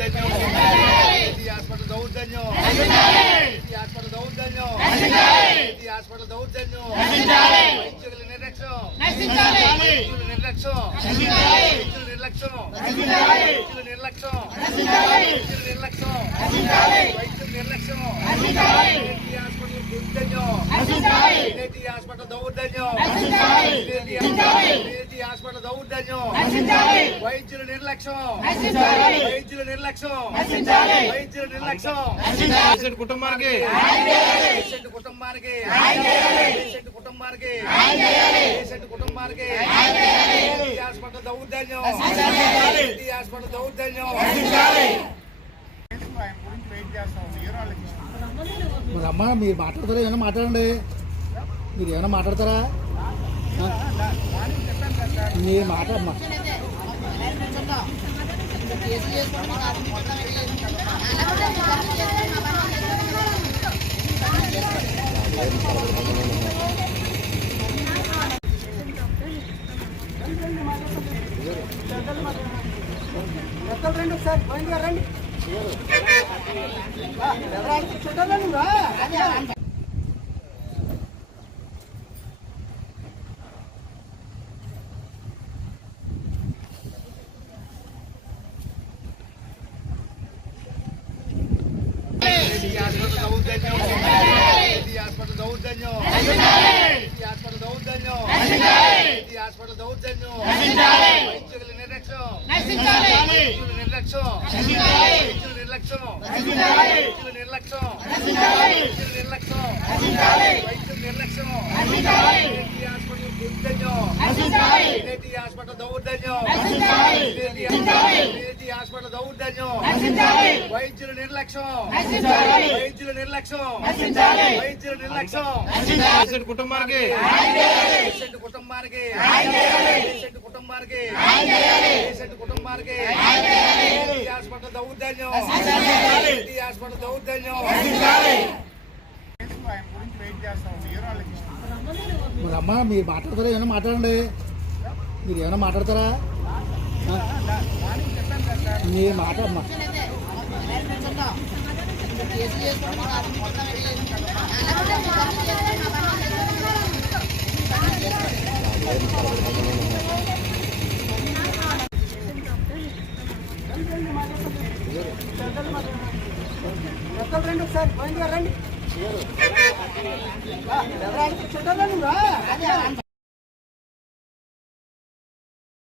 hospital దౌర్జన్యం hospital దౌర్జన్యం hospital దౌర్జన్యం వైద్యుల నిర్లక్ష్యం వైద్యుల నిర్లక్ష్యం వైద్యుల నిర్లక్ష్యం వైద్యుల నిర్లక్ష్యం వైద్యుల నిర్లక్ష్యం వైద్యుల నిర్లక్ష్యం హాస్పిటల్ దౌర్జన్యం హాస్పిటల్ దౌర్జన్యం హాస్పిటల్ దౌర్జన్యం వైద్యుల నిర్లక్ష్యం వైద్యుల నిర్లక్ష్యం వైద్యుల నిర్లక్ష్యం పేషెంట్ కుటుంబానికి పేషెంట్ కుటుంబానికి పేషెంట్ కుటుంబానికి పేషెంట్ కుటుంబానికి హాస్పిటల్ దౌర్జన్యం హాస్పిటల్ దౌర్జన్యం అమ్మా మీరు మాట్లాడతారా ఏమైనా మాట్లాడండి మీరు ఏమైనా మాట్లాడతారా మీరు మాట్లాడమ్మా రండి ఒకసారి పోయింది రండి చూడాలండి హాస్పిటల్ దౌర్జన్యం హాస్పిటల్ దౌర్జన్యం హాస్పిటల్ దౌర్జన్యం వైద్యుల నిర్లక్ష్యం వైద్యుల నిర్లక్ష్యం వైద్యుల నిర్లక్ష్యం వైద్యుల నిర్లక్ష్యం వైద్యుల నిర్లక్ష్యం వైద్యుల నిర్లక్ష్యం హాస్పిటల్ దౌర్జన్యం హాస్పిటల్ దౌర్జన్యం వైద్యుల నిర్లక్ష్యం వైద్యుల నిర్లక్ష్యం వైద్యుల నిర్లక్ష్యం పేషెంట్ కుటుంబానికి పేషెంట్ కుటుంబానికి పేషెంట్ కుటుంబానికి పేషెంట్ కుటుంబానికి హాస్పిటల్ దౌర్జన్యం హాస్పిటల్ దౌర్జన్యం అమ్మా మీరు మాట్లాడతారా ఏమైనా మాట్లాడండి మీరు ఏమైనా మాట్లాడతారా మీరు మాట్లాడమ్మా రండి ఒకసారి పోయింది రండి చూడాలండి